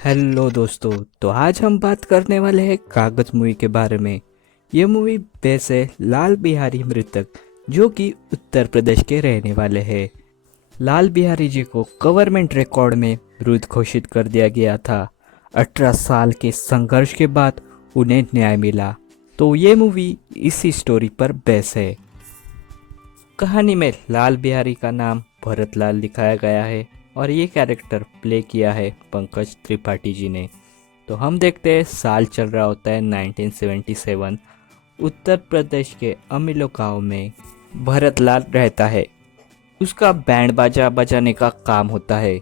Hello दोस्तों। तो आज हम बात करने वाले हैं कागज मूवी के बारे में। ये मूवी बेस है लाल बिहारी मृतक, जो कि उत्तर प्रदेश के रहने वाले हैं। लाल बिहारी जी को गवर्नमेंट रिकॉर्ड में मृत घोषित कर दिया गया था। 18 साल के संघर्ष के बाद उन्हें न्याय मिला। तो ये मूवी इसी स्टोरी पर बेस है। कहानी में लाल बिहारी का नाम भरत लाल दिखाया गया है और ये कैरेक्टर प्ले किया है पंकज त्रिपाठी जी ने। तो हम देखते हैं, साल चल रहा होता है 1977। उत्तर प्रदेश के अमीलो गांव में भरत लाल रहता है। उसका बैंड बाजा बजाने का काम होता है।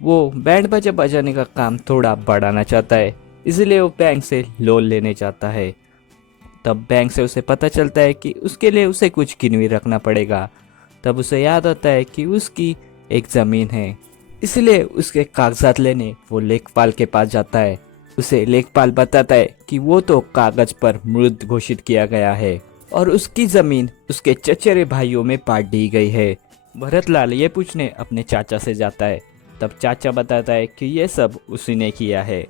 वो बैंड बाजा बजाने का काम थोड़ा बढ़ाना चाहता है, इसलिए वो बैंक से लोन लेने चाहता है। तब बैंक से उसे पता चलता है कि उसके लिए उसे कुछ गिरवी रखना पड़ेगा। तब उसे याद आता है कि उसकी एक ज़मीन है, इसलिए उसके कागजात लेने वो लेखपाल के पास जाता है। उसे लेखपाल बताता है कि वो तो कागज पर मृत घोषित किया गया है और उसकी ज़मीन उसके चचेरे भाइयों में बांट दी गई है। भरतलाल ये पूछने अपने चाचा से जाता है। तब चाचा बताता है कि ये सब उसी ने किया है।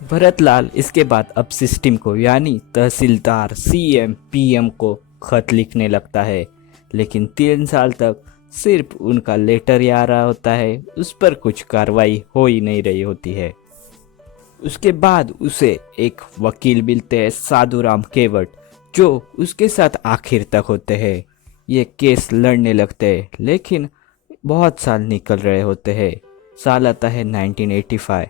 भरतलाल इसके बाद अब सिस्टम को यानी तहसीलदार, सीएम, पीएम को खत लिखने लगता है। लेकिन 3 साल तक सिर्फ उनका लेटर ही आ रहा होता है, उस पर कुछ कार्रवाई हो ही नहीं रही होती है। उसके बाद उसे एक वकील मिलते हैं, साधुराम केवट, जो उसके साथ आखिर तक होते हैं। ये केस लड़ने लगते हैं, लेकिन बहुत साल निकल रहे होते हैं। साल आता है 1985,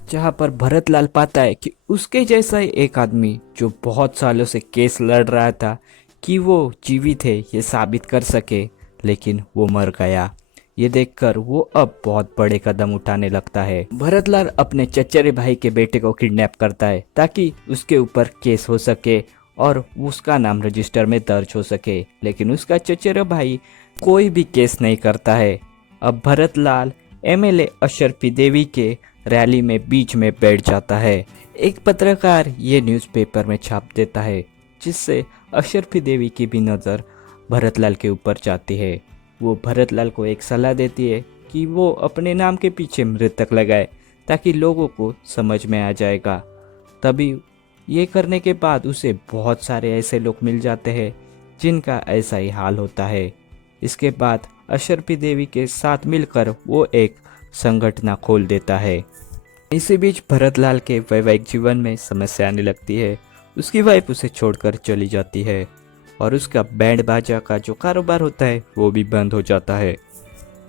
जहाँ पर भरतलाल पाता है कि उसके जैसा ही एक आदमी जो बहुत सालों से केस लड़ रहा था कि वो जीवित है ये साबित कर सके, लेकिन वो मर गया। ये देखकर वो अब बहुत बड़े कदम उठाने लगता है। भरतलाल अपने चचेरे भाई के बेटे को किडनैप करता है ताकि उसके ऊपर केस हो सके और उसका नाम रजिस्टर में दर्ज हो सके, लेकिन उसका चचेरा भाई कोई भी केस नहीं करता है। अब भरतलाल एमएलए अशरफी देवी के रैली में बीच में बैठ जाता है। एक पत्रकार ये न्यूज़पेपर में छाप देता है, जिससे अशरफी देवी की भी नज़र भरतलाल के ऊपर जाती है। वो भरतलाल को एक सलाह देती है कि वो अपने नाम के पीछे मृतक लगाए ताकि लोगों को समझ में आ जाएगा। तभी ये करने के बाद उसे बहुत सारे ऐसे लोग मिल जाते हैं जिनका ऐसा ही हाल होता है। इसके बाद अशरफी देवी के साथ मिलकर वो एक संगठन खोल देता है। इसी बीच भरतलाल के वैवाहिक जीवन में समस्या आने लगती है। उसकी वाइफ उसे छोड़कर चली जाती है और उसका बैंड बाजा का जो कारोबार होता है वो भी बंद हो जाता है।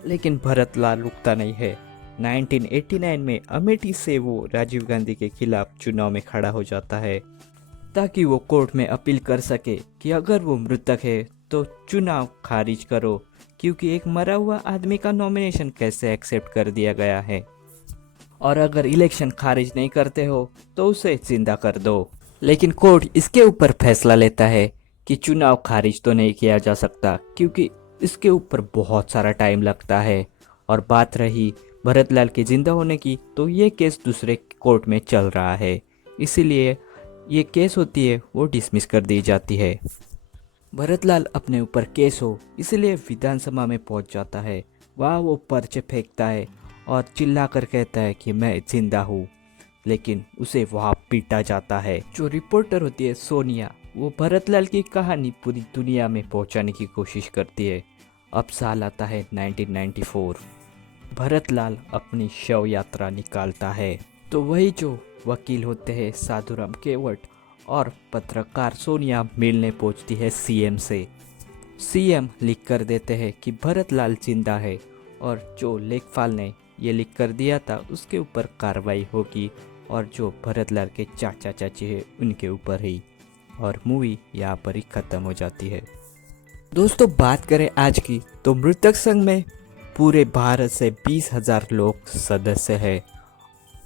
लेकिन भरतलाल रुकता नहीं है। 1989 में अमेठी से वो राजीव गांधी के खिलाफ चुनाव में खड़ा हो जाता है ताकि वो कोर्ट में अपील कर सके कि अगर वो मृतक है तो चुनाव खारिज करो, क्योंकि एक मरा हुआ आदमी का नॉमिनेशन कैसे एक्सेप्ट कर दिया गया है, और अगर इलेक्शन खारिज नहीं करते हो तो उसे जिंदा कर दो। लेकिन कोर्ट इसके ऊपर फैसला लेता है कि चुनाव खारिज तो नहीं किया जा सकता, क्योंकि इसके ऊपर बहुत सारा टाइम लगता है। और बात रही भरतलाल के जिंदा होने की, तो ये केस दूसरे कोर्ट में चल रहा है, इसीलिए ये केस होती है वो डिसमिस कर दी जाती है। भरतलाल अपने ऊपर केस हो इसलिए विधानसभा में पहुंच जाता है। वहाँ वो पर्चे फेंकता है और चिल्लाकर कहता है कि मैं जिंदा हूँ, लेकिन उसे वहाँ पीटा जाता है। जो रिपोर्टर होती है सोनिया, वो भरतलाल की कहानी पूरी दुनिया में पहुंचाने की कोशिश करती है। अब साल आता है 1994। भरतलाल अपनी शव यात्रा निकालता है, तो वही जो वकील होते हैं साधुराम केवट और पत्रकार सोनिया मिलने पहुंचती है सीएम से। सीएम लिख कर देते हैं कि भरतलाल जिंदा है और जो लेखपाल ने ये लिख कर दिया था उसके ऊपर कार्रवाई होगी, और जो भरतलाल के चाचा चाची है उनके ऊपर ही। और मूवी यहाँ पर ही ख़त्म हो जाती है। दोस्तों, बात करें आज की, तो मृतक संघ में पूरे भारत से 20,000 लोग सदस्य हैं,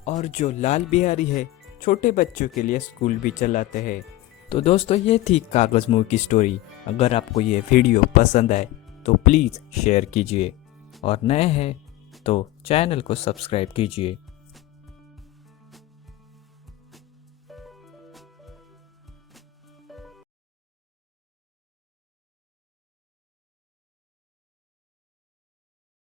और जो लाल बिहारी है छोटे बच्चों के लिए स्कूल भी चलाते हैं। तो दोस्तों, ये थी कागज मूवी की स्टोरी। अगर आपको ये वीडियो पसंद आए तो प्लीज़ शेयर कीजिए, और नए हैं तो चैनल को सब्सक्राइब कीजिए।